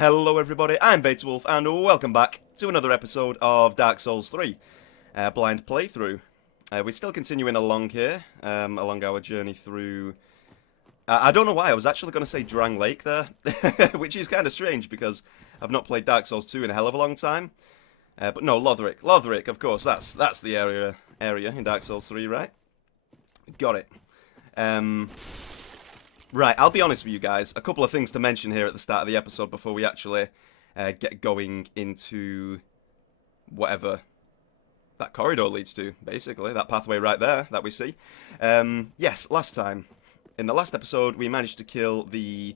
Hello everybody, I'm Bateswolf and welcome back to another episode of Dark Souls 3 Blind Playthrough. We're still continuing along here, along our journey through... I don't know why, I was actually going to say Drang Lake there, which is kind of strange because I've not played Dark Souls 2 in a hell of a long time. But no, Lothric. Lothric, of course, that's the area in Dark Souls 3, right? Got it. Right, I'll be honest with you guys. A couple of things to mention here at the start of the episode before we actually get going into whatever that corridor leads to, basically. That pathway right there that we see. Yes, last time. In the last episode, we managed to kill the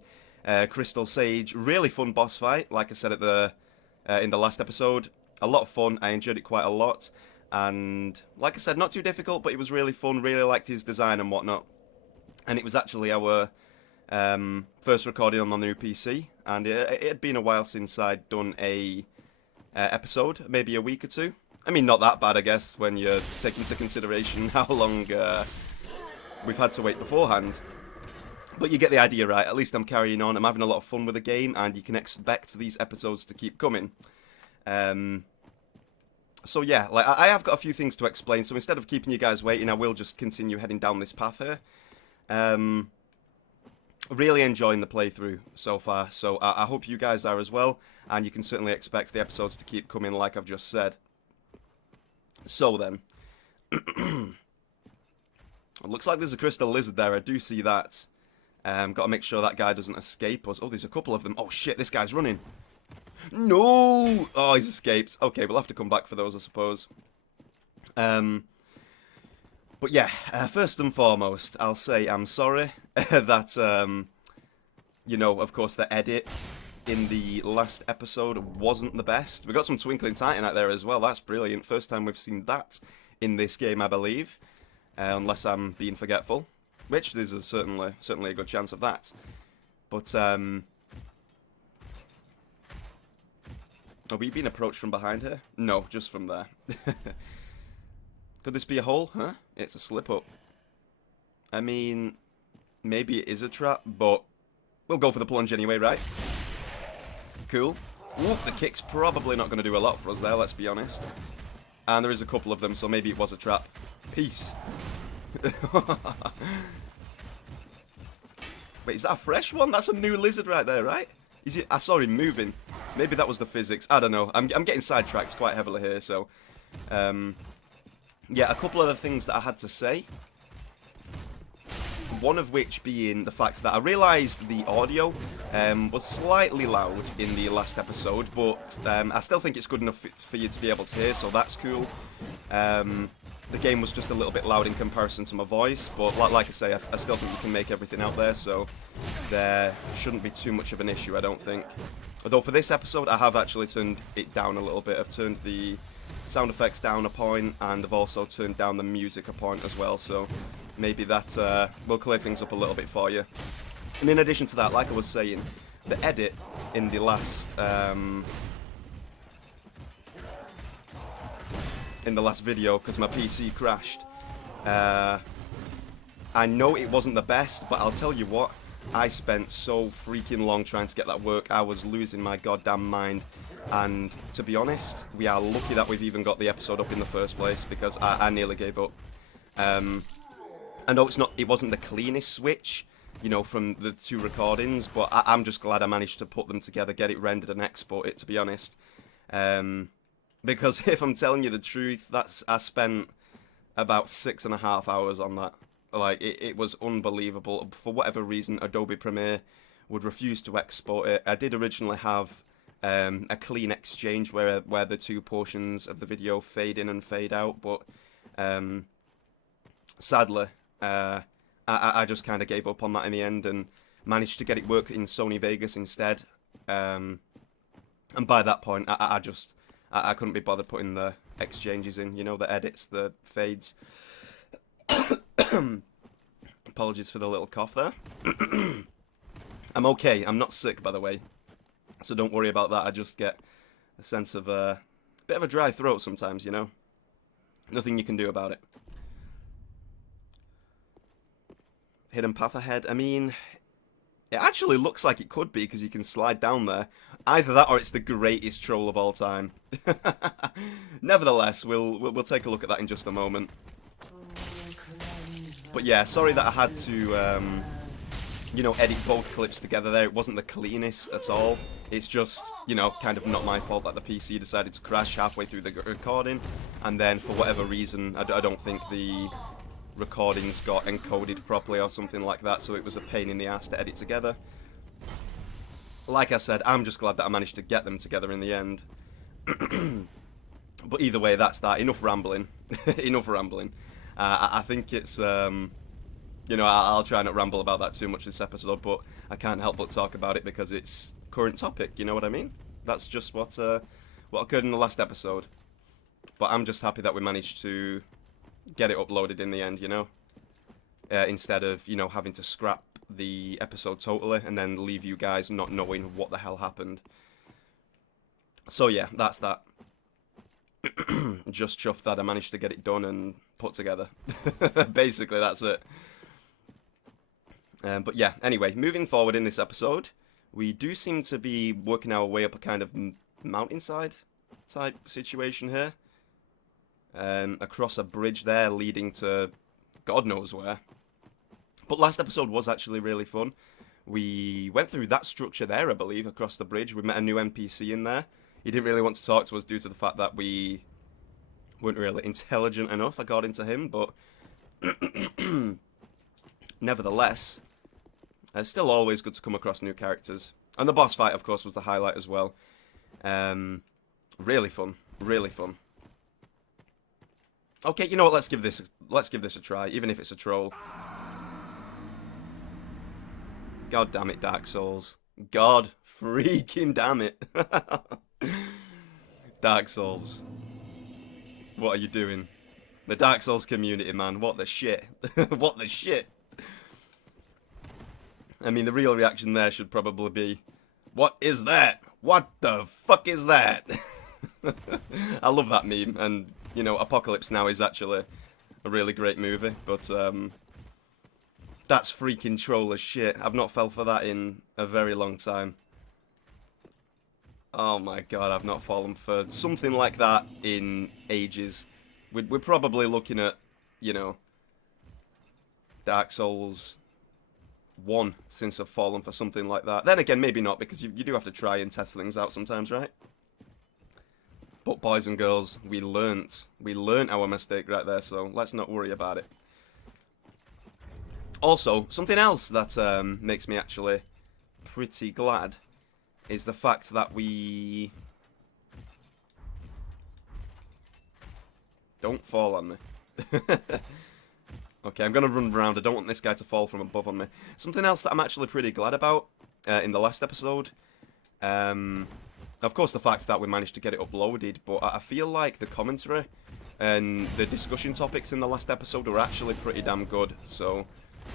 Crystal Sage. Really fun boss fight, like I said in the last episode. A lot of fun. I enjoyed it quite a lot. And, like I said, not too difficult, but it was really fun. Really liked his design and whatnot. And it was actually our first recording on the new PC, and it had been a while since I'd done a episode, maybe a week or two. I mean, not that bad, I guess, when you take into consideration how long we've had to wait beforehand. But you get the idea, right? At least I'm carrying on. I'm having a lot of fun with the game, and you can expect these episodes to keep coming. So yeah, like I have got a few things to explain. So instead of keeping you guys waiting, I will just continue heading down this path here. Really enjoying the playthrough so far, so I hope you guys are as well, and you can certainly expect the episodes to keep coming like I've just said. So then, it looks like there's a crystal lizard there, I do see that. Got to make sure that guy doesn't escape us. Oh, there's a couple of them. Oh shit, this guy's running. No! Oh, he's escaped. Okay, we'll have to come back for those, I suppose. But yeah, first and foremost, I'll say I'm sorry that, you know, of course, the edit in the last episode wasn't the best. We got some Twinkling Titanite there as well. That's brilliant. First time we've seen that in this game, I believe, unless I'm being forgetful, which there's certainly a good chance of that. But are we being approached from behind here? No, just from there. Could this be a hole? Huh? It's a slip-up. I mean, maybe it is a trap, but we'll go for the plunge anyway, right? Cool. Ooh, the kick's probably not going to do a lot for us there, let's be honest. And there is a couple of them, so maybe it was a trap. Peace. Wait, is that a fresh one? That's a new lizard right there, right? Is it? I saw him moving. Maybe that was the physics. I don't know. I'm getting sidetracked quite heavily here, so... yeah, a couple of the things that I had to say. One of which being the fact that I realised the audio was slightly loud in the last episode, but I still think it's good enough for you to be able to hear, so that's cool. The game was just a little bit loud in comparison to my voice, but like I say, I still think you can make everything out there, so there shouldn't be too much of an issue, I don't think. Although for this episode, I have actually turned it down a little bit. I've turned the sound effects down a point, and I've also turned down the music a point as well, so maybe that will clear things up a little bit for you. And in addition to that, like I was saying, the edit in the last video, because my PC crashed, I know it wasn't the best, but I'll tell you what, I spent so freaking long trying to get that work. I was losing my goddamn mind. And to be honest, we are lucky that we've even got the episode up in the first place, because I nearly gave up. I know it wasn't the cleanest switch, you know, from the two recordings, but I'm just glad I managed to put them together, get it rendered and export it, to be honest. Because if I'm telling you the truth, I spent about 6.5 hours on that. Like, it was unbelievable. For whatever reason, Adobe Premiere would refuse to export it. I did originally have a clean exchange where the two portions of the video fade in and fade out, but sadly, I just kind of gave up on that in the end and managed to get it work in Sony Vegas instead. And by that point, I couldn't be bothered putting the exchanges in, you know, the edits, the fades. Apologies for the little cough there. I'm okay. I'm not sick, by the way. So don't worry about that. I just get a sense of a bit of a dry throat sometimes, you know. Nothing you can do about it. Hidden path ahead. I mean, It actually looks like it could be, because you can slide down there. Either that or it's the greatest troll of all time. Nevertheless, we'll take a look at that in just a moment. But yeah, sorry that I had to, you know, edit both clips together there. It wasn't the cleanest at all. It's just, you know, kind of not my fault that the PC decided to crash halfway through the recording. And then, for whatever reason, I don't think the recordings got encoded properly or something like that, so it was a pain in the ass to edit together. Like I said, I'm just glad that I managed to get them together in the end. But either way, that's that. Enough rambling. Enough rambling. I think it's, you know, I'll try not to ramble about that too much this episode, but I can't help but talk about it because it's current topic, you know what I mean? That's just what occurred in the last episode. But I'm just happy that we managed to get it uploaded in the end, you know? Instead of, you know, having to scrap the episode totally and then leave you guys not knowing what the hell happened. So yeah, that's that. Just chuffed that I managed to get it done and put together. Basically, that's it. But yeah, anyway, moving forward in this episode, we do seem to be working our way up a kind of mountainside type situation here. Across a bridge there leading to God knows where. But last episode was actually really fun. We went through that structure there, I believe, across the bridge. We met a new NPC in there. He didn't really want to talk to us due to the fact that we weren't really intelligent enough, according to him, but nevertheless, it's still always good to come across new characters. And the boss fight, of course, was the highlight as well. Really fun. Really fun. Okay, you know what? Let's give this a try, even if it's a troll. God damn it, Dark Souls. God freaking damn it. Dark Souls. What are you doing? The Dark Souls community, man. What the shit? What the shit? I mean, the real reaction there should probably be, what is that? What the fuck is that? I love that meme, and, you know, Apocalypse Now is actually a really great movie, but, that's freaking troll as shit. I've not fell for that in a very long time. Oh my god, I've not fallen for something like that in ages. We're probably looking at, you know, Dark Souls 1 since I've fallen for something like that. Then again, maybe not, because you do have to try and test things out sometimes, right? But boys and girls, we learnt our mistake right there, so let's not worry about it. Also, something else that makes me actually pretty glad is the fact that we... Don't fall on me. Okay, I'm going to run around. I don't want this guy to fall from above on me. Something else that I'm actually pretty glad about in the last episode. Of course, the fact that we managed to get it uploaded, but I feel like the commentary and the discussion topics in the last episode were actually pretty damn good. So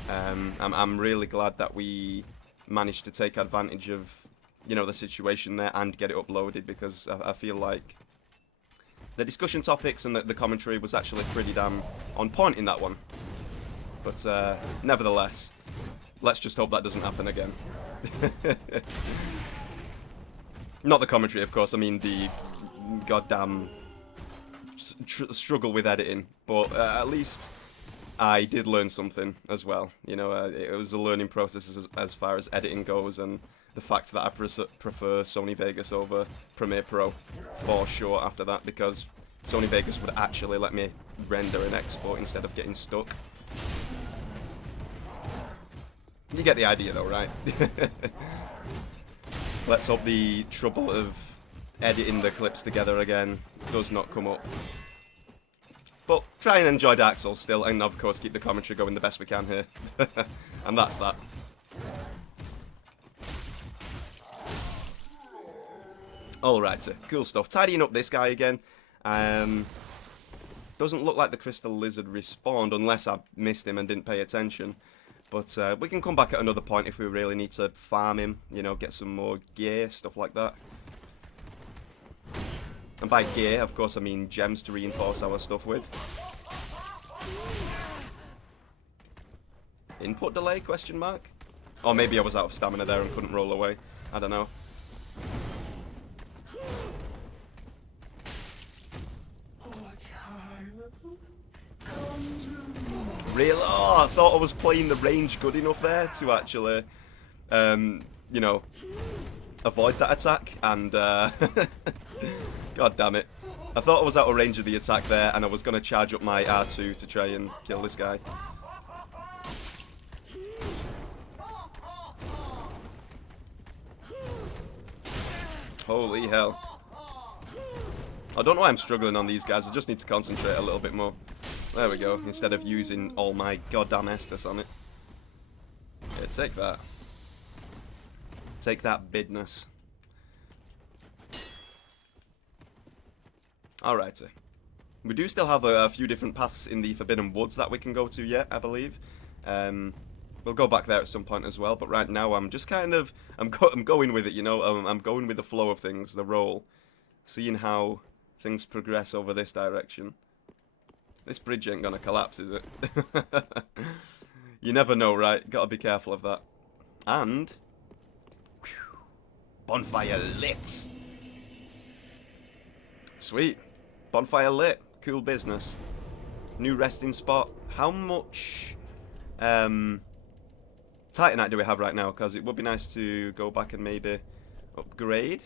I'm really glad that we managed to take advantage of, you know, the situation there and get it uploaded, because I feel like the discussion topics and the commentary was actually pretty damn on point in that one. But nevertheless, let's just hope that doesn't happen again. Not the commentary, of course. I mean the goddamn struggle with editing. But at least I did learn something as well. You know, it was a learning process as far as editing goes, and the fact that I prefer Sony Vegas over Premiere Pro for sure after that, because Sony Vegas would actually let me render and export instead of getting stuck. You get the idea though, right? Let's hope the trouble of editing the clips together again does not come up. But try and enjoy Dark Souls still, and of course keep the commentary going the best we can here. And that's that. Alrighty, cool stuff. Tidying up this guy again. Doesn't look like the Crystal Lizard respawned, unless I missed him and didn't pay attention. But we can come back at another point if we really need to farm him, you know, get some more gear, stuff like that. And by gear, of course, I mean gems to reinforce our stuff with. Input delay, question mark? Or maybe I was out of stamina there and couldn't roll away. I don't know. Really? Oh, I thought I was playing the range good enough there to actually, you know, avoid that attack. And, God damn it. I thought I was out of range of the attack there, and I was going to charge up my R2 to try and kill this guy. Holy hell. I don't know why I'm struggling on these guys. I just need to concentrate a little bit more. There we go. Instead of using all my goddamn Estus on it. Yeah, take that. Take that bidness. Alrighty. We do still have a few different paths in the Forbidden Woods that we can go to yet, I believe. We'll go back there at some point as well, but right now I'm just kind of... I'm going with it, you know? I'm going with the flow of things, the roll. Seeing how things progress over this direction. This bridge ain't gonna collapse, is it? You never know, right? Gotta be careful of that. And... whew, bonfire lit! Sweet. Bonfire lit. Cool business. New resting spot. How much... Titanite do we have right now? Because it would be nice to go back and maybe upgrade.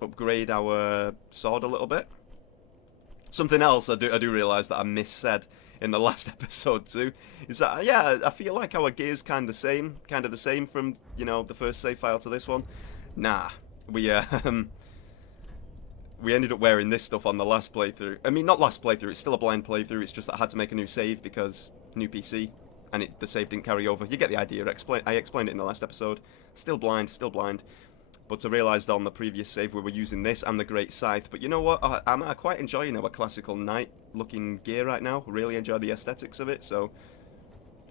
Upgrade our sword a little bit. Something else I do realise that I missaid in the last episode too is that, yeah, I feel like our gear's kind of the same from, you know, the first save file to this one. Nah, we ended up wearing this stuff on the last playthrough. I mean, not last playthrough, it's still a blind playthrough, it's just that I had to make a new save because new PC, and the save didn't carry over. You get the idea, I explained it in the last episode. Still blind. But I realised on the previous save we were using this and the Great Scythe. But you know what, I'm quite enjoying our classical knight-looking gear right now. Really enjoy the aesthetics of it, so...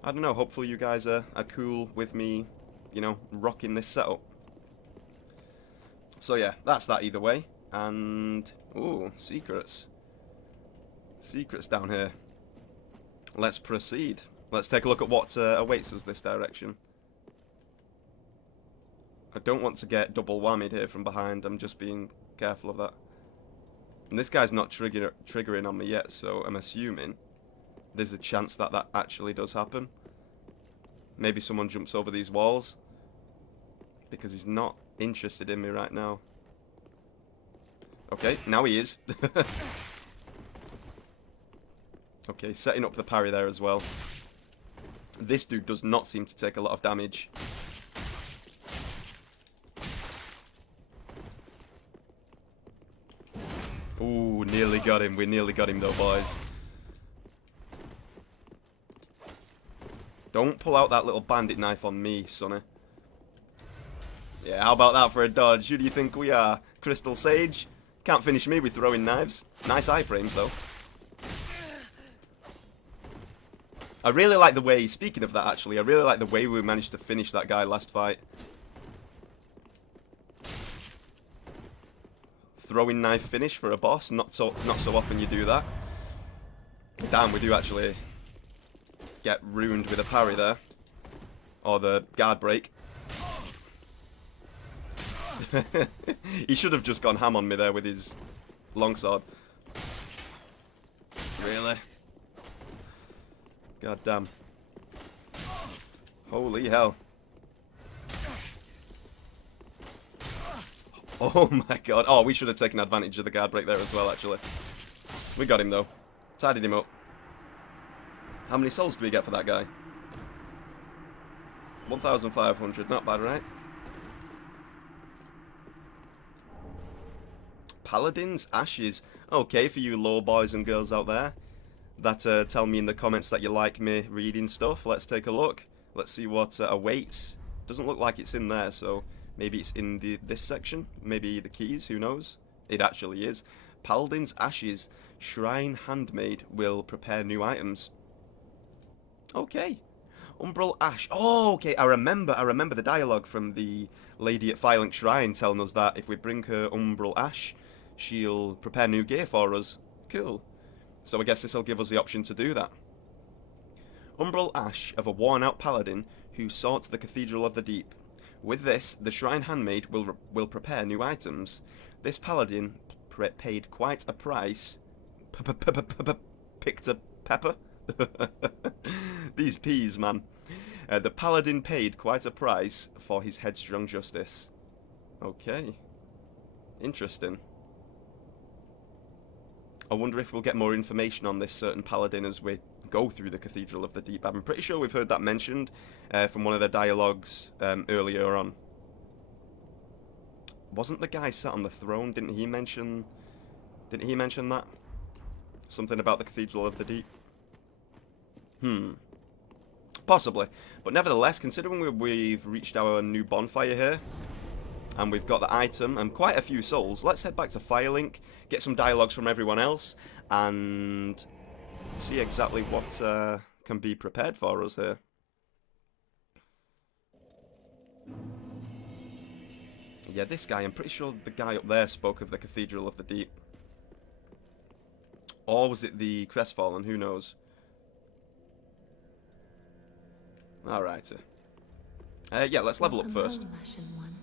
I don't know, hopefully you guys are cool with me, you know, rocking this setup. So yeah, that's that either way. And... ooh, secrets. Secrets down here. Let's proceed. Let's take a look at what awaits us this direction. I don't want to get double whammied here from behind. I'm just being careful of that. And this guy's not triggering on me yet, so I'm assuming there's a chance that that actually does happen. Maybe someone jumps over these walls. Because he's not interested in me right now. Okay, now he is. Okay, setting up the parry there as well. This dude does not seem to take a lot of damage. Ooh, nearly got him. We nearly got him though, boys. Don't pull out that little bandit knife on me, sonny. Yeah, how about that for a dodge? Who do you think we are? Crystal Sage? Can't finish me with throwing knives. Nice iframes though. I really like the way, speaking of that actually, I really like the way we managed to finish that guy last fight. Throwing knife finish for a boss, not so often you do that. Damn, we do actually get ruined with a parry there. Or the guard break. He should have just gone ham on me there with his longsword. Really? God damn. Holy hell. Oh my god. Oh, we should have taken advantage of the guard break there as well, actually. We got him, though. Tidied him up. How many souls do we get for that guy? 1,500. Not bad, right? Paladin's Ashes. Okay, for you lore boys and girls out there that tell me in the comments that you like me reading stuff. Let's take a look. Let's see what awaits. Doesn't look like it's in there, so maybe it's in this section. Maybe the keys, who knows? It actually is. Paladin's Ashes. Shrine handmaid will prepare new items. Okay. Umbral Ash. Oh, okay. I remember the dialogue from the lady at Firelink Shrine telling us that if we bring her Umbral Ash, she'll prepare new gear for us. Cool. So I guess this will give us the option to do that. Umbral ash of a worn-out paladin who sought the Cathedral of the Deep. With this, the shrine handmaid will prepare new items. This paladin paid quite a price. Picked a pepper? These peas, man. The paladin paid quite a price for his headstrong justice. Okay. Interesting. I wonder if we'll get more information on this certain paladin as we go through the Cathedral of the Deep. I'm pretty sure we've heard that mentioned from one of the dialogues earlier on. Wasn't the guy sat on the throne? Didn't he mention that? Something about the Cathedral of the Deep? Possibly. But nevertheless, considering we've reached our new bonfire here, and we've got the item and quite a few souls, let's head back to Firelink, get some dialogues from everyone else, and see exactly what can be prepared for us here. Yeah, this guy, I'm pretty sure the guy up there spoke of the Cathedral of the Deep. Or was it the Crestfallen? Who knows? Alright. Yeah, let's level up first. Home, Ashen One.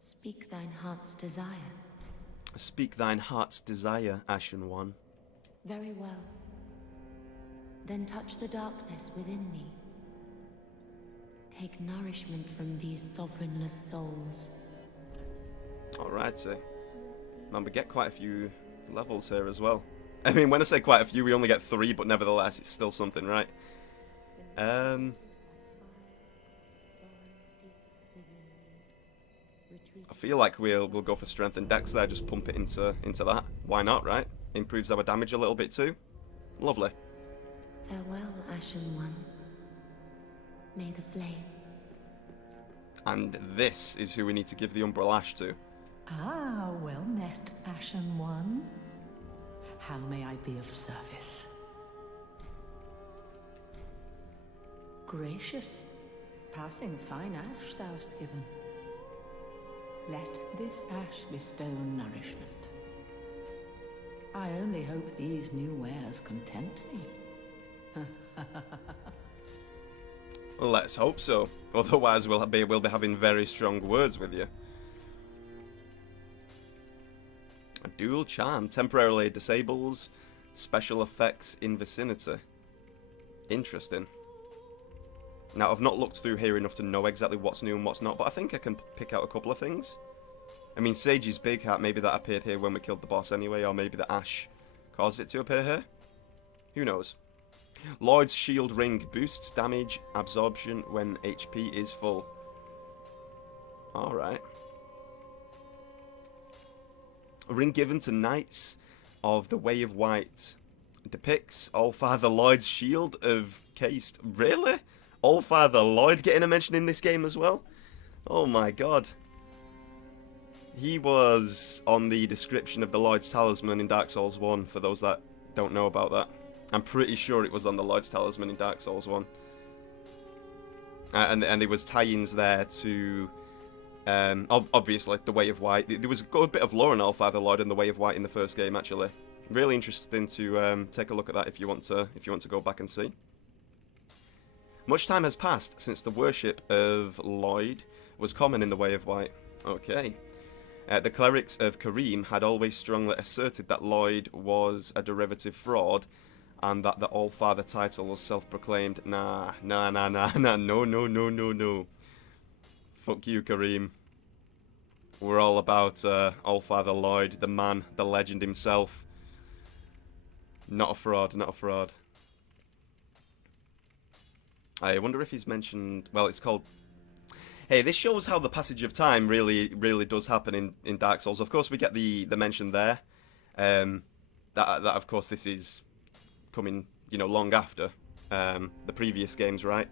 Speak thine heart's desire. Speak thine heart's desire, Ashen One. Very well. Then touch the darkness within me. Take nourishment from these sovereignless souls. Alright, man, we get quite a few levels here as well. I mean, when I say quite a few, we only get 3, but nevertheless, it's still something, right? I feel like we'll go for strength and dex there, just pump it into that. Why not, right? Improves our damage a little bit too. Lovely. Farewell, Ashen One. May the flame. And this is who we need to give the Umbral Ash to. Ah, well met, Ashen One. How may I be of service? Gracious, passing fine ash thou'st given. Let this ash bestow nourishment. I only hope these new wares content thee. Let's hope so. Otherwise, we'll be having very strong words with you. A dual charm temporarily disables special effects in vicinity. Interesting. Now, I've not looked through here enough to know exactly what's new and what's not, but I think I can pick out a couple of things. I mean, Sage's Big Hat, maybe that appeared here when we killed the boss anyway, or maybe the ash caused it to appear here. Who knows? Lloyd's Shield Ring boosts damage absorption when HP is full. Alright. A ring given to Knights of the Way of White depicts Allfather Lloyd's Shield of Caste. Really? Allfather Lloyd getting a mention in this game as well? Oh my god. He was on the description of the Lloyd's Talisman in Dark Souls 1, for those that don't know about that. I'm pretty sure it was on the Lloyd's Talisman in Dark Souls 1. And there was tie-ins there to, obviously, the Way of White. There was a good bit of lore on Allfather Lloyd and the Way of White in the first game, actually. Really interesting to take a look at that if you want to go back and see. Much time has passed since the worship of Lloyd was common in the Way of White. Okay. The clerics of Karim had always strongly asserted that Lloyd was a derivative fraud, and that the Allfather title was self-proclaimed. Nah, no. Fuck you, Karim. We're all about Allfather Lloyd, the man, the legend himself. Not a fraud, not a fraud. I wonder if he's mentioned... Well, it's called... Hey, this shows how the passage of time really does happen in Dark Souls. Of course, we get the mention there. That of course, this is coming, long after the previous games, right?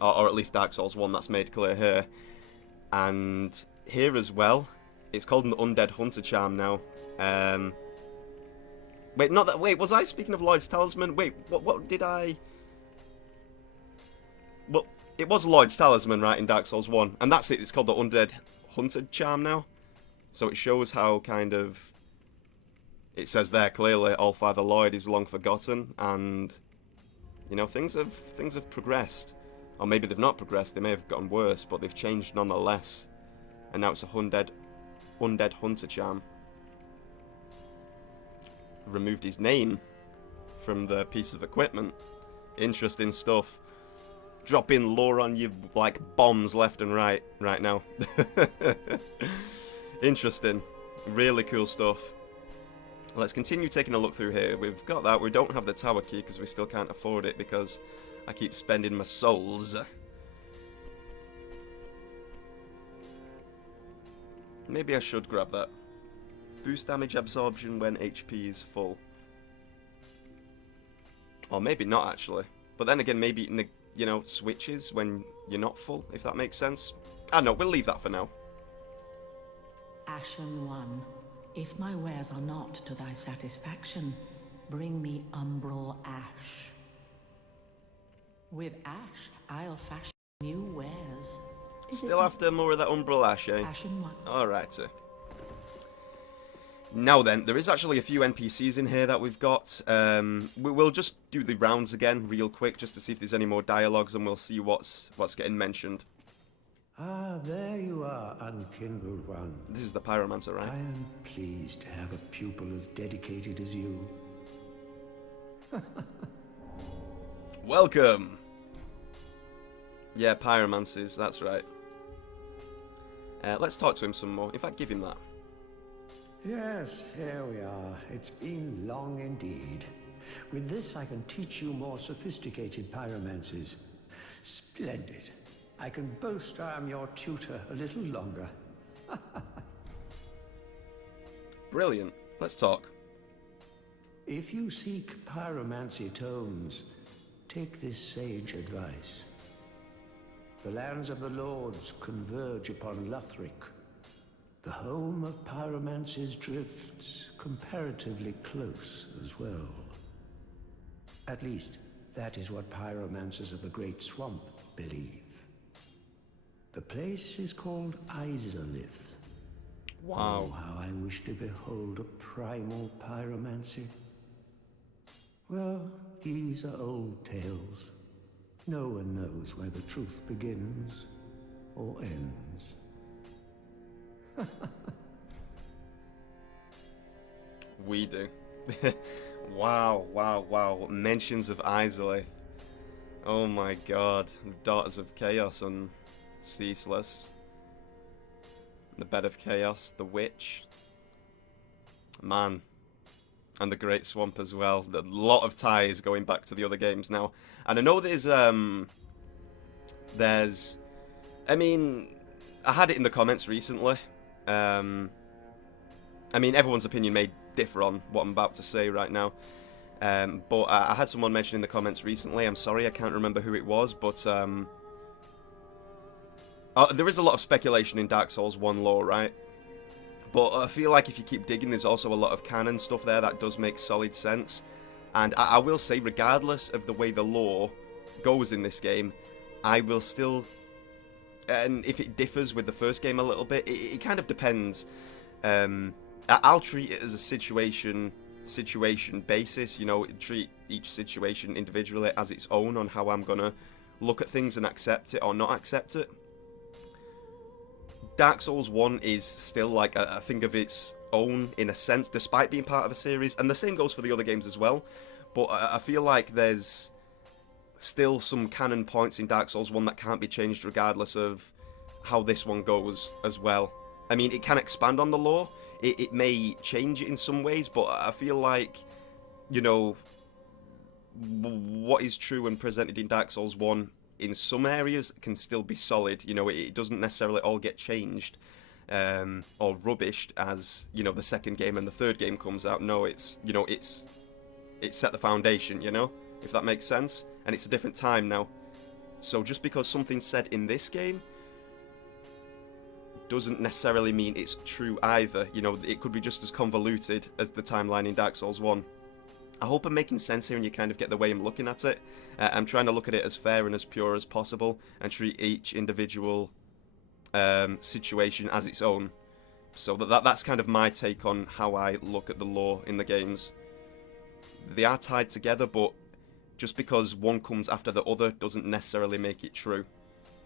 Or at least Dark Souls 1, that's made clear here. And here as well, it's called an Undead Hunter Charm now. Wait, not that... Wait, was I speaking of Lloyd's Talisman? Wait, what did I... Well, it was Lloyd's Talisman, right, in Dark Souls 1. And that's it, it's called the Undead Hunter Charm now. So it shows how kind of... It says there clearly, Allfather Lloyd is long forgotten, and You know, things have progressed. Or maybe they've not progressed, they may have gotten worse, but they've changed nonetheless. And now it's a undead hunter charm. Removed his name from the piece of equipment. Interesting stuff. Dropping lore on you like bombs left and right now. Interesting. Really cool stuff. Let's continue taking a look through here. We've got that. We don't have the tower key because we still can't afford it because I keep spending my souls. Maybe I should grab that. Boost damage absorption when HP is full. Or maybe not, actually. But then again, maybe, you know, switches when you're not full, if that makes sense. I don't know, we'll leave that for now. Ashen One, if my wares are not to thy satisfaction, bring me umbral ash. With ash, I'll fashion new wares. Still after more of that umbral ash, eh? Ashen One. Alright, sir. Now then, there is actually a few NPCs in here that we've got. We'll just do the rounds again real quick just to see if there's any more dialogues, and we'll see what's getting mentioned. Ah, there you are, Unkindled One. This is the Pyromancer, right? I am pleased to have a pupil as dedicated as you. Welcome! Yeah, Pyromancers, that's right. Let's talk to him some more. In fact, give him that. Yes, here we are. It's been long indeed. With this, I can teach you more sophisticated pyromancies. Splendid. I can boast I am your tutor a little longer. Brilliant. Let's talk. If you seek pyromancy tomes, take this sage advice. The lands of the Lords converge upon Lothric. The home of pyromancy's drifts comparatively close as well. At least, that is what pyromancers of the Great Swamp believe. The place is called Izalith. Wow. Oh, how I wish to behold a primal pyromancy. Well, these are old tales. No one knows where the truth begins or ends. We do. Wow. Mentions of Izalith. Oh my god. The Daughters of Chaos and Ceaseless. The Bed of Chaos. The Witch. Man. And the Great Swamp as well. A lot of ties going back to the other games now. And I know there's I mean, I had it in the comments recently. I mean, everyone's opinion may differ on what I'm about to say right now. But I had someone mention in the comments recently, I'm sorry, I can't remember who it was, but there is a lot of speculation in Dark Souls 1 lore, right? But I feel like if you keep digging, there's also a lot of canon stuff there that does make solid sense. And I will say, regardless of the way the lore goes in this game, I will still... And if it differs with the first game a little bit, it kind of depends. I'll treat it as a situation basis, you know, treat each situation individually as its own on how I'm gonna look at things and accept it or not accept it. Dark Souls 1 is still like a thing of its own in a sense, despite being part of a series, and the same goes for the other games as well. But I feel like there's still some canon points in Dark Souls 1 that can't be changed regardless of how this one goes as well. I mean, it can expand on the lore, it may change it in some ways, but I feel like, you know, what is true and presented in Dark Souls 1 in some areas can still be solid. You know, it doesn't necessarily all get changed or rubbished as, you know, the second game and the third game comes out. No, it's, you know, it's set the foundation, you know, if that makes sense. And it's a different time now. So just because something's said in this game doesn't necessarily mean it's true either. You know, it could be just as convoluted as the timeline in Dark Souls 1. I hope I'm making sense here and you kind of get the way I'm looking at it. I'm trying to look at it as fair and as pure as possible and treat each individual situation as its own. So that's kind of my take on how I look at the lore in the games. They are tied together, but just because one comes after the other doesn't necessarily make it true.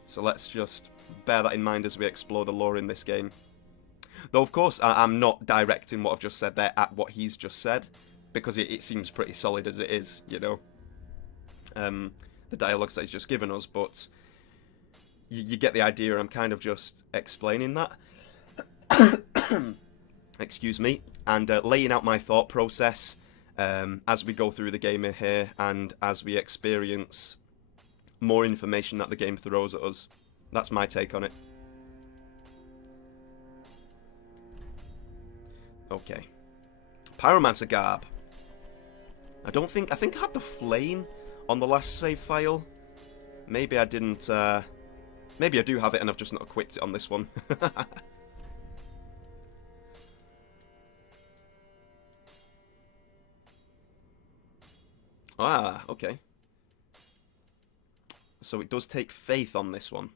So let's just bear that in mind as we explore the lore in this game. Though, of course, I'm not directing what I've just said there at what he's just said, because it seems pretty solid as it is, you know. The dialogues that he's just given us, but you get the idea. I'm kind of just explaining that. Excuse me. And laying out my thought process as we go through the game here and as we experience more information that the game throws at us. That's my take on it. Okay. Pyromancer Garb. I think I had the flame on the last save file. Maybe I didn't, maybe I do have it and I've just not equipped it on this one. Ah, okay. So it does take faith on this one.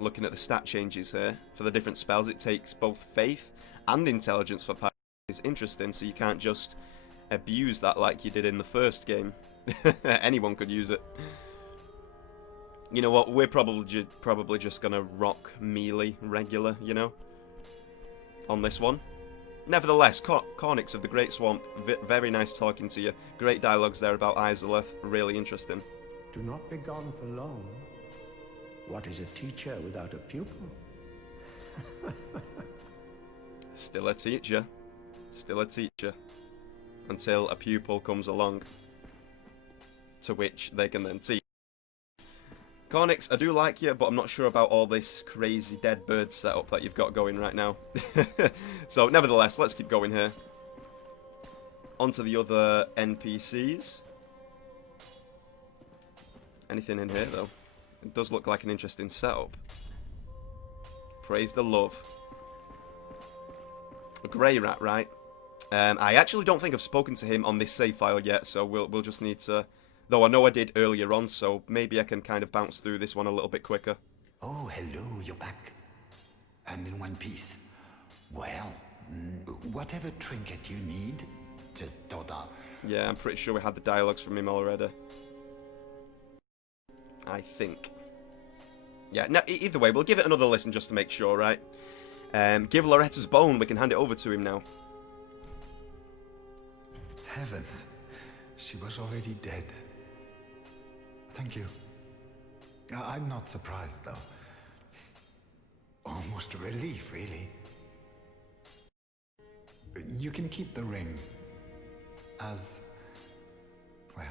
Looking at the stat changes here, for the different spells it takes both faith and intelligence for Pyro. It's interesting, so you can't just abuse that like you did in the first game. Anyone could use it. You know what, we're probably just gonna rock melee regular, you know, on this one. Nevertheless, Cornix of the Great Swamp, very nice talking to you. Great dialogues there about Izalith, really interesting. Do not be gone for long. What is a teacher without a pupil? Still a teacher. Still a teacher. Until a pupil comes along. To which they can then teach. Cornix, I do like you, but I'm not sure about all this crazy dead bird setup that you've got going right now. So, nevertheless, let's keep going here. On to the other NPCs. Anything in here, though? It does look like an interesting setup. Praise the love. A grey rat, right? I actually don't think I've spoken to him on this save file yet, so we'll just need to... Though I know I did earlier on, so maybe I can kind of bounce through this one a little bit quicker. Oh, hello, you're back. And in one piece. Well, whatever trinket you need, just dot out. Yeah, I'm pretty sure we had the dialogues from him already. I think. Yeah, no, either way, we'll give it another listen just to make sure, right? Give Loretta's bone, we can hand it over to him now. Heavens, she was already dead. Thank you. I'm not surprised, though. Almost a relief, really. You can keep the ring as, well,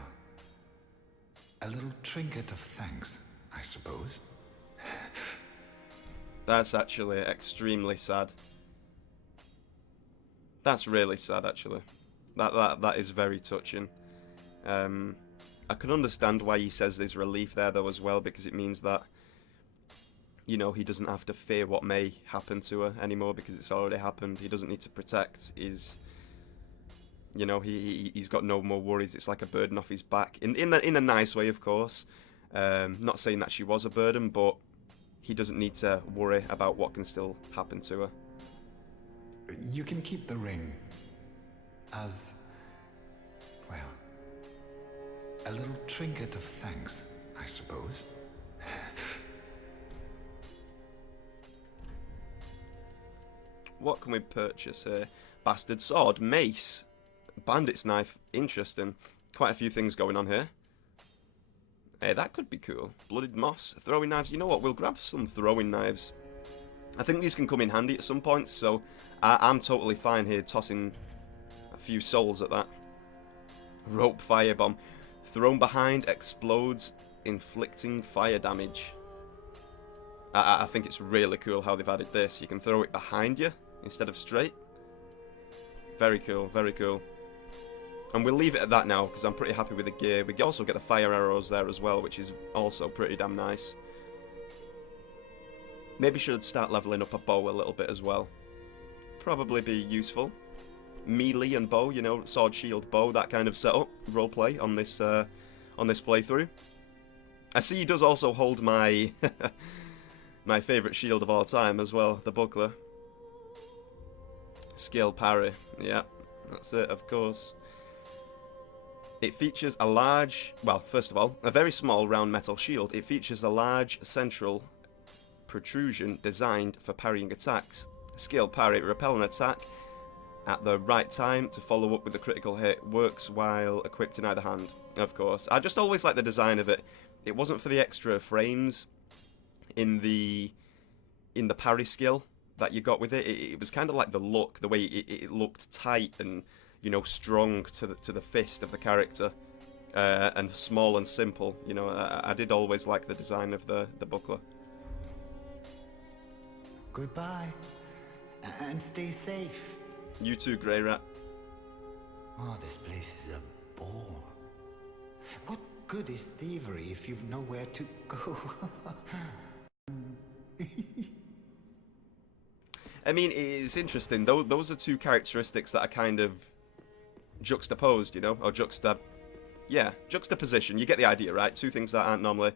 a little trinket of thanks, I suppose. That's actually extremely sad. That's really sad, actually. That is very touching. I can understand why he says there's relief there, though, as well, because it means that, you know, he doesn't have to fear what may happen to her anymore because it's already happened. He doesn't need to protect. You know, he's got no more worries. It's like a burden off his back. In a nice way, of course. Not saying that she was a burden, but he doesn't need to worry about what can still happen to her. You can keep the ring as, well, a little trinket of thanks, I suppose. What can we purchase here? Bastard sword, mace, bandit's knife. Interesting. Quite a few things going on here. Hey, that could be cool. Blooded moss, throwing knives. You know what? We'll grab some throwing knives. I think these can come in handy at some point, so I'm totally fine here tossing a few souls at that. Rope firebomb. Thrown behind, explodes, inflicting fire damage. I think it's really cool how they've added this. You can throw it behind you instead of straight. Very cool, very cool. And we'll leave it at that now, because I'm pretty happy with the gear. We also get the fire arrows there as well, which is also pretty damn nice. Maybe should start leveling up a bow a little bit as well. Probably be useful. Melee and bow, you know, sword, shield, bow, that kind of setup, roleplay on this playthrough. I see he does also hold my my favourite shield of all time as well, the buckler. Skill parry, yeah, that's it, of course. It features a large, well, first of all, a very small round metal shield. It features a large central protrusion designed for parrying attacks. Skill: parry, repel an attack at the right time to follow up with a critical hit. Works while equipped in either hand, of course. I just always like the design of it. It wasn't for the extra frames in the parry skill that you got with it. It was kind of like the look, the way it looked tight and, you know, strong to the fist of the character, and small and simple. You know, I did always like the design of the buckler. Goodbye, and stay safe. You too, Grey Rat. Oh, this place is a bore. What good is thievery if you've nowhere to go? I mean, it's interesting. Those are two characteristics that are kind of juxtaposed, you know, or juxtaposition. You get the idea, right? Two things that aren't normally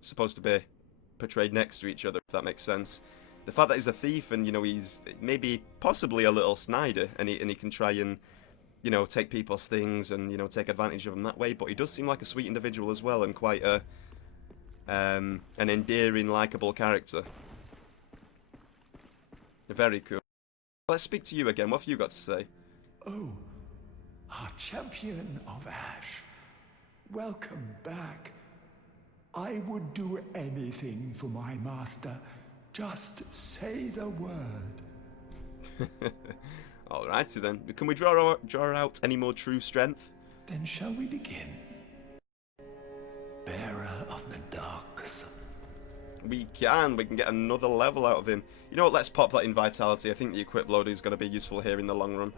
supposed to be portrayed next to each other, if that makes sense. The fact that he's a thief and, you know, he's maybe possibly a little snider, and he can try and, you know, take people's things and, you know, take advantage of them that way, but he does seem like a sweet individual as well, and quite an endearing, likable character. Very cool. Let's speak to you again. What have you got to say? Oh, our champion of Ash. Welcome back. I would do anything for my master. Just say the word. Alrighty then. Can we draw out any more true strength? Then shall we begin? Bearer of the Dark Sun. We can get another level out of him. You know what, let's pop that in Vitality. I think the equip loader is going to be useful here in the long run.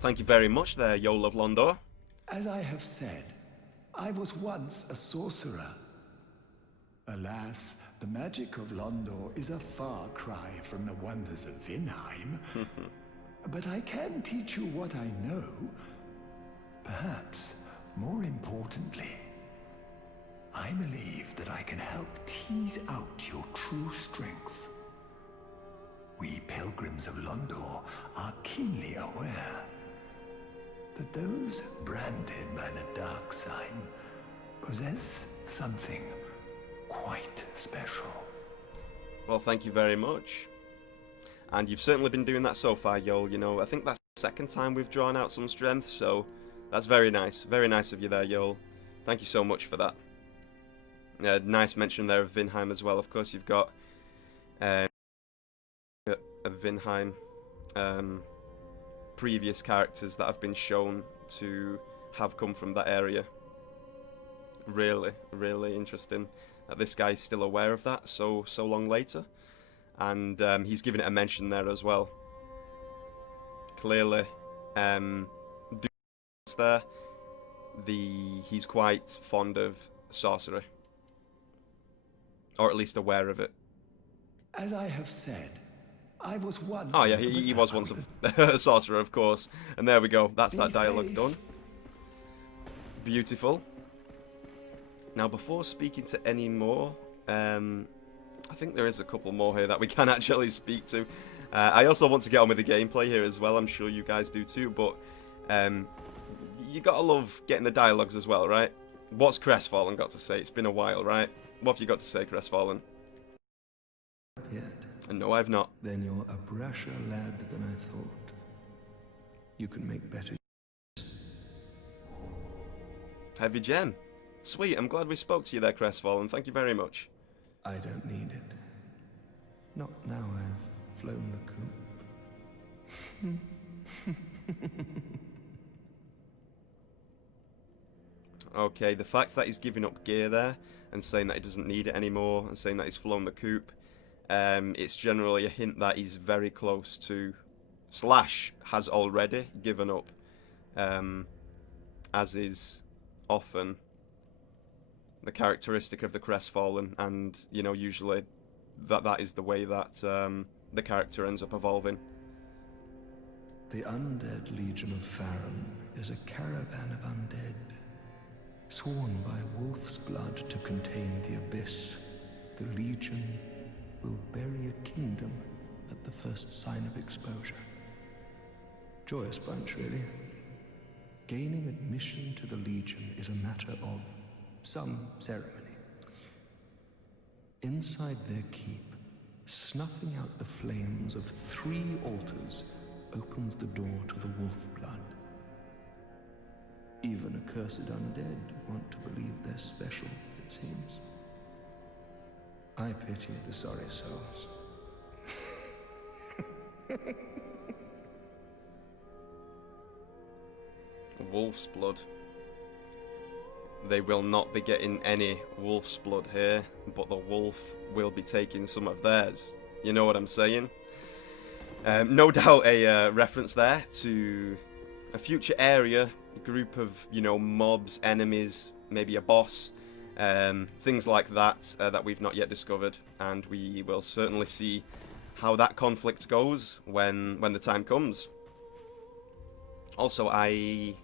Thank you very much there, Yoel of Londor. As I have said, I was once a sorcerer. Alas, the magic of Londor is a far cry from the wonders of Vinheim. But I can teach you what I know. Perhaps, more importantly, I believe that I can help tease out your true strength. We pilgrims of Londor are keenly aware that those branded by the dark sign possess something quite special. Well, thank you very much. And you've certainly been doing that so far, Yoel. You know, I think that's the second time we've drawn out some strength, so that's very nice. Very nice of you there, Yoel. Thank you so much for that. Nice mention there of Vinheim as well. Of course, you've got of Vinheim previous characters that have been shown to have come from that area. Really, really interesting that this guy's still aware of that so long later, and he's giving it a mention there as well. Clearly, there, he's quite fond of sorcery. Or at least aware of it. As I have said, I was once... Oh yeah, he was once a sorcerer, of course. And there we go. That's that dialogue done. Beautiful. Now, before speaking to any more, I think there is a couple more here that we can actually speak to. I also want to get on with the gameplay here as well. I'm sure you guys do too, but you gotta love getting the dialogues as well, right? What's Crestfallen got to say? It's been a while, right? What have you got to say, Crestfallen? Yet. No, I've not. Then you're a brasher lad than I thought. You can make better use. Heavy gem. Sweet, I'm glad we spoke to you there, Crestfallen. Thank you very much. I don't need it. Not now I've flown the coop. Okay, the fact that he's giving up gear there and saying that he doesn't need it anymore and saying that he's flown the coop, it's generally a hint that he's very close to, / has already given up, as is often the characteristic of the Crestfallen, and, you know, usually that is the way that the character ends up evolving. The Undead Legion of Farron is a caravan of undead, sworn by wolf's blood to contain the abyss. The Legion will bury a kingdom at the first sign of exposure. Joyous bunch, really. Gaining admission to the Legion is a matter of some ceremony. Inside their keep, snuffing out the flames of 3 altars opens the door to the wolf blood. Even accursed undead want to believe they're special, it seems. I pity the sorry souls. Wolf's blood. They will not be getting any wolf's blood here, but the wolf will be taking some of theirs. You know what I'm saying? No doubt a reference there to a future area, a group of, you know, mobs, enemies, maybe a boss, things like that that we've not yet discovered, and we will certainly see how that conflict goes when the time comes. Also, I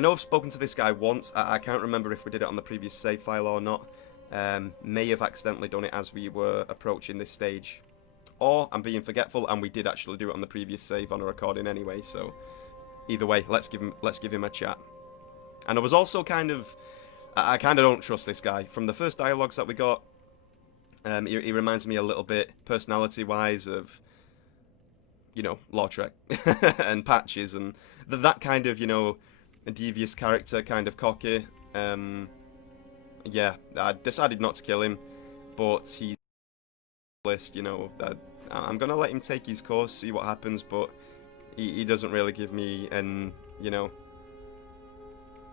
know I've spoken to this guy once. I can't remember if we did it on the previous save file or not. May have accidentally done it as we were approaching this stage, or I'm being forgetful and we did actually do it on the previous save on a recording anyway. So either way, let's give him a chat. And I was also I kind of don't trust this guy from the first dialogues that we got. He reminds me a little bit personality-wise of, you know, Lothric and Patches and that kind of, you know, a devious character, kind of cocky. Yeah, I decided not to kill him, but he's list, you know, that I'm gonna let him take his course, see what happens, but he doesn't really give me you know,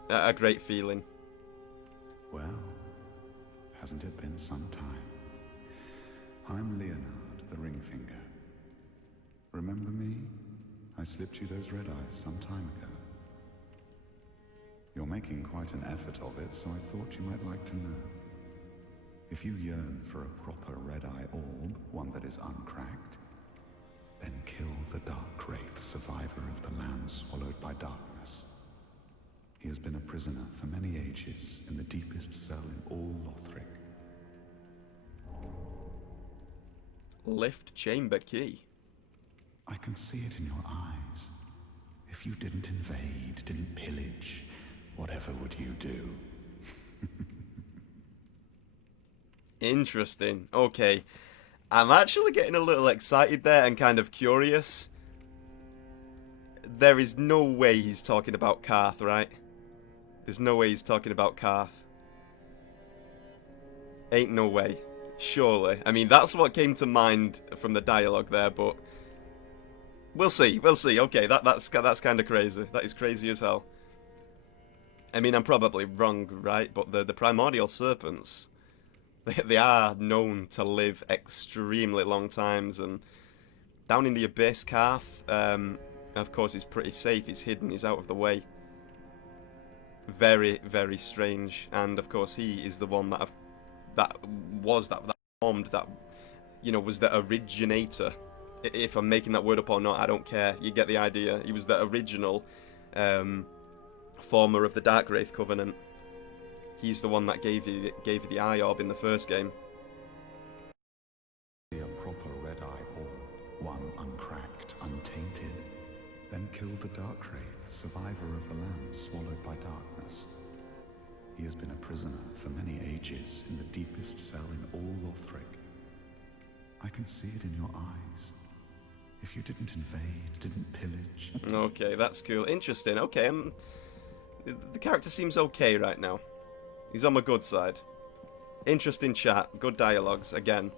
a great feeling. Well, hasn't it been some time? I'm Leonard, the Ringfinger. Remember me? I slipped you those red eyes some time ago. You're making quite an effort of it, so I thought you might like to know. If you yearn for a proper red-eye orb, one that is uncracked, then kill the Dark Wraith, survivor of the land swallowed by darkness. He has been a prisoner for many ages in the deepest cell in all Lothric. Lift chamber key. I can see it in your eyes. If you didn't invade, didn't pillage, whatever would you do? Interesting. Okay. I'm actually getting a little excited there and kind of curious. There is no way he's talking about Karth, right? There's no way he's talking about Karth. Ain't no way. Surely. I mean, that's what came to mind from the dialogue there, but we'll see. We'll see. Okay, that's kind of crazy. That is crazy as hell. I mean, I'm probably wrong, right? But the primordial serpents, they are known to live extremely long times, and down in the abyss, Karth, of course, he's pretty safe. He's hidden. He's out of the way. Very, very strange. And of course, he is the one that formed, that, you know, was the originator. If I'm making that word up or not, I don't care. You get the idea. He was the original former of the Dark Wraith Covenant. He's the one that gave you the Eye Orb in the first game. A proper red-eye orb, one uncracked, untainted. Then kill the Dark Wraith, survivor of the land swallowed by darkness. He has been a prisoner for many ages in the deepest cell in all Lothric. I can see it in your eyes. If you didn't invade, didn't pillage... Okay, that's cool. Interesting. Okay, the character seems okay right now. He's on my good side. Interesting chat. Good dialogues, again.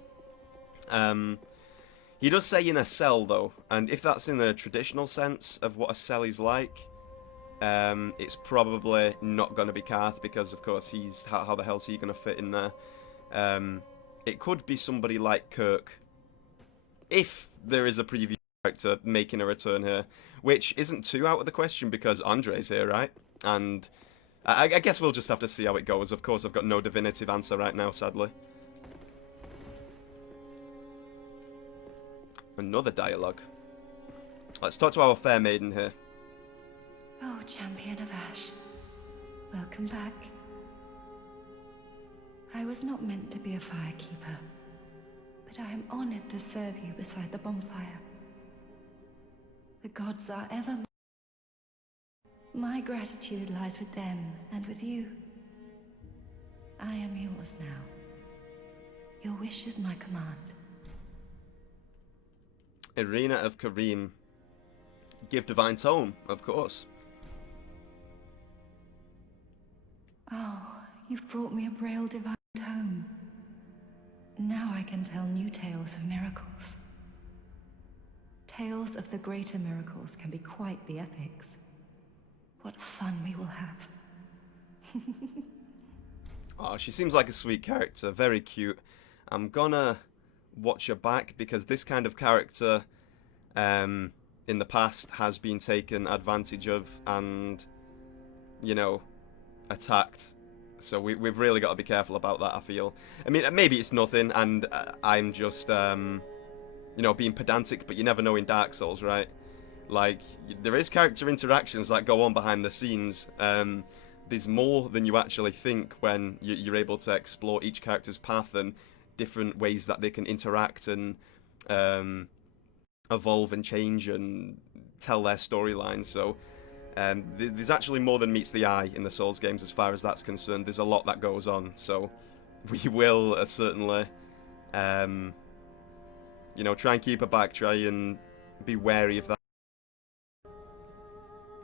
He does say in a cell, though, and if that's in the traditional sense of what a cell is like, it's probably not going to be Karth, because, of course, how the hell's he going to fit in there? It could be somebody like Kirk, if there is a preview character making a return here, which isn't too out of the question because Andre's here, right? And I guess we'll just have to see how it goes. Of course, I've got no definitive answer right now, sadly. Another dialogue. Let's talk to our fair maiden here. Oh, Champion of Ash. Welcome back. I was not meant to be a firekeeper, but I am honored to serve you beside the bonfire. The gods are ever... My gratitude lies with them and with you. I am yours now. Your wish is my command. Irina of Kareem. Give divine tome, of course. Oh, you've brought me a Braille divine tome. Now I can tell new tales of miracles. Tales of the greater miracles can be quite the epics. What fun we will have. Oh, she seems like a sweet character, very cute. I'm gonna watch her back because this kind of character in the past has been taken advantage of and, you know, attacked. So we've really got to be careful about that, I feel. I mean, maybe it's nothing and I'm just, you know, being pedantic, but you never know in Dark Souls, right? Like, there is character interactions that go on behind the scenes. There's more than you actually think when you're able to explore each character's path and different ways that they can interact and evolve and change and tell their storyline. So there's actually more than meets the eye in the Souls games as far as that's concerned. There's a lot that goes on. So we will certainly, you know, try and keep her back, try and be wary of that.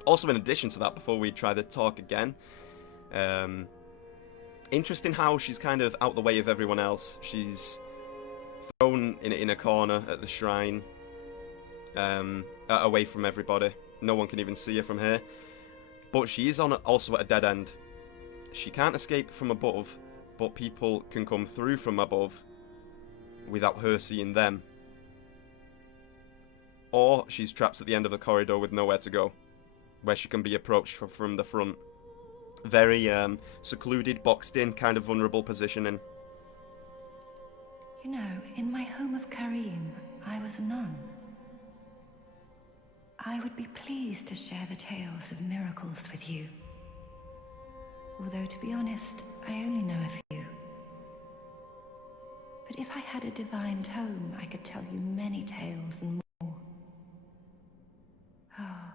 Also, in addition to that, before we try the talk again, interesting how she's kind of out the way of everyone else. She's thrown in a corner at the shrine, away from everybody. No one can even see her from here. But she is also at a dead end. She can't escape from above, but people can come through from above without her seeing them. Or she's trapped at the end of the corridor with nowhere to go, where she can be approached from the front. Very secluded, boxed in, kind of vulnerable positioning. You know, in my home of Kareem, I was a nun. I would be pleased to share the tales of miracles with you. Although, to be honest, I only know a few. But if I had a divine tome, I could tell you many tales and more. Oh,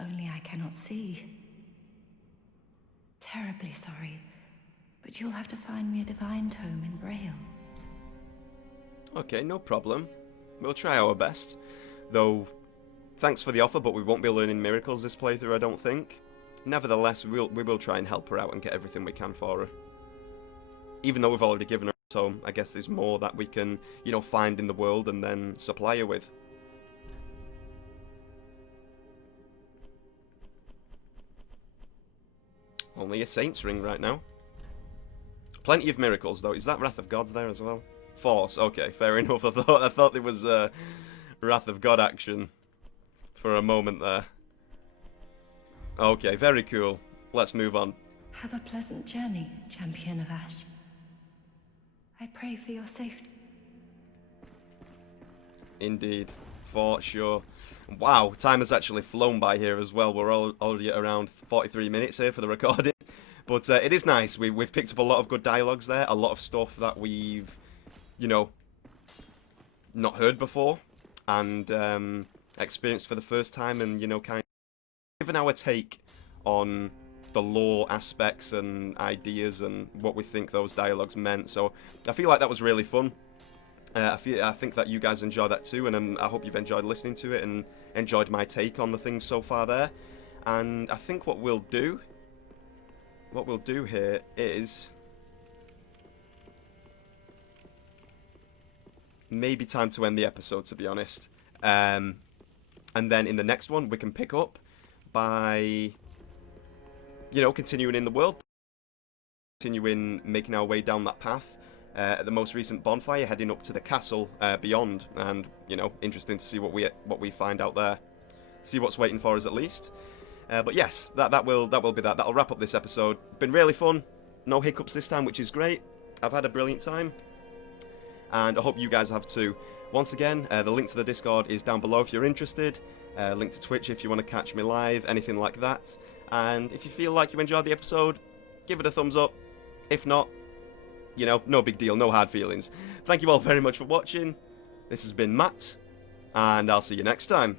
only I cannot see. Terribly sorry, but you'll have to find me a divine tome in Braille. Okay, no problem. We'll try our best. Though, thanks for the offer, but we won't be learning miracles this playthrough, I don't think. Nevertheless, we will try and help her out and get everything we can for her. Even though we've already given her a tome, I guess there's more that we can, you know, find in the world and then supply her with. Only a Saint's Ring right now. Plenty of miracles, though. Is that Wrath of God's there as well? Force. Okay, fair enough. I thought there was Wrath of God action for a moment there. Okay, very cool. Let's move on. Have a pleasant journey, Champion of Ash. I pray for your safety. Indeed, for sure. Wow, time has actually flown by here as well. We're already at around 43 minutes here for the recording. But it is nice. We've picked up a lot of good dialogues there. A lot of stuff that we've, you know, not heard before. And experienced for the first time. And, you know, kind of given our take on the lore aspects and ideas and what we think those dialogues meant. So I feel like that was really fun. I think that you guys enjoy that too, and I hope you've enjoyed listening to it and enjoyed my take on the things so far there. And I think what we'll do here is maybe time to end the episode, to be honest. And then in the next one, we can pick up by, you know, continuing in the world, continuing making our way down that path. The most recent bonfire, heading up to the castle beyond, and you know, interesting to see what we find out there, see what's waiting for us at least. But yes, that will be that. That'll wrap up this episode. Been really fun, no hiccups this time, which is great. I've had a brilliant time, and I hope you guys have too. Once again, the link to the Discord is down below if you're interested. Link to Twitch if you want to catch me live, anything like that. And if you feel like you enjoyed the episode, give it a thumbs up. If not, you know, no big deal, no hard feelings. Thank you all very much for watching. This has been Matt, and I'll see you next time.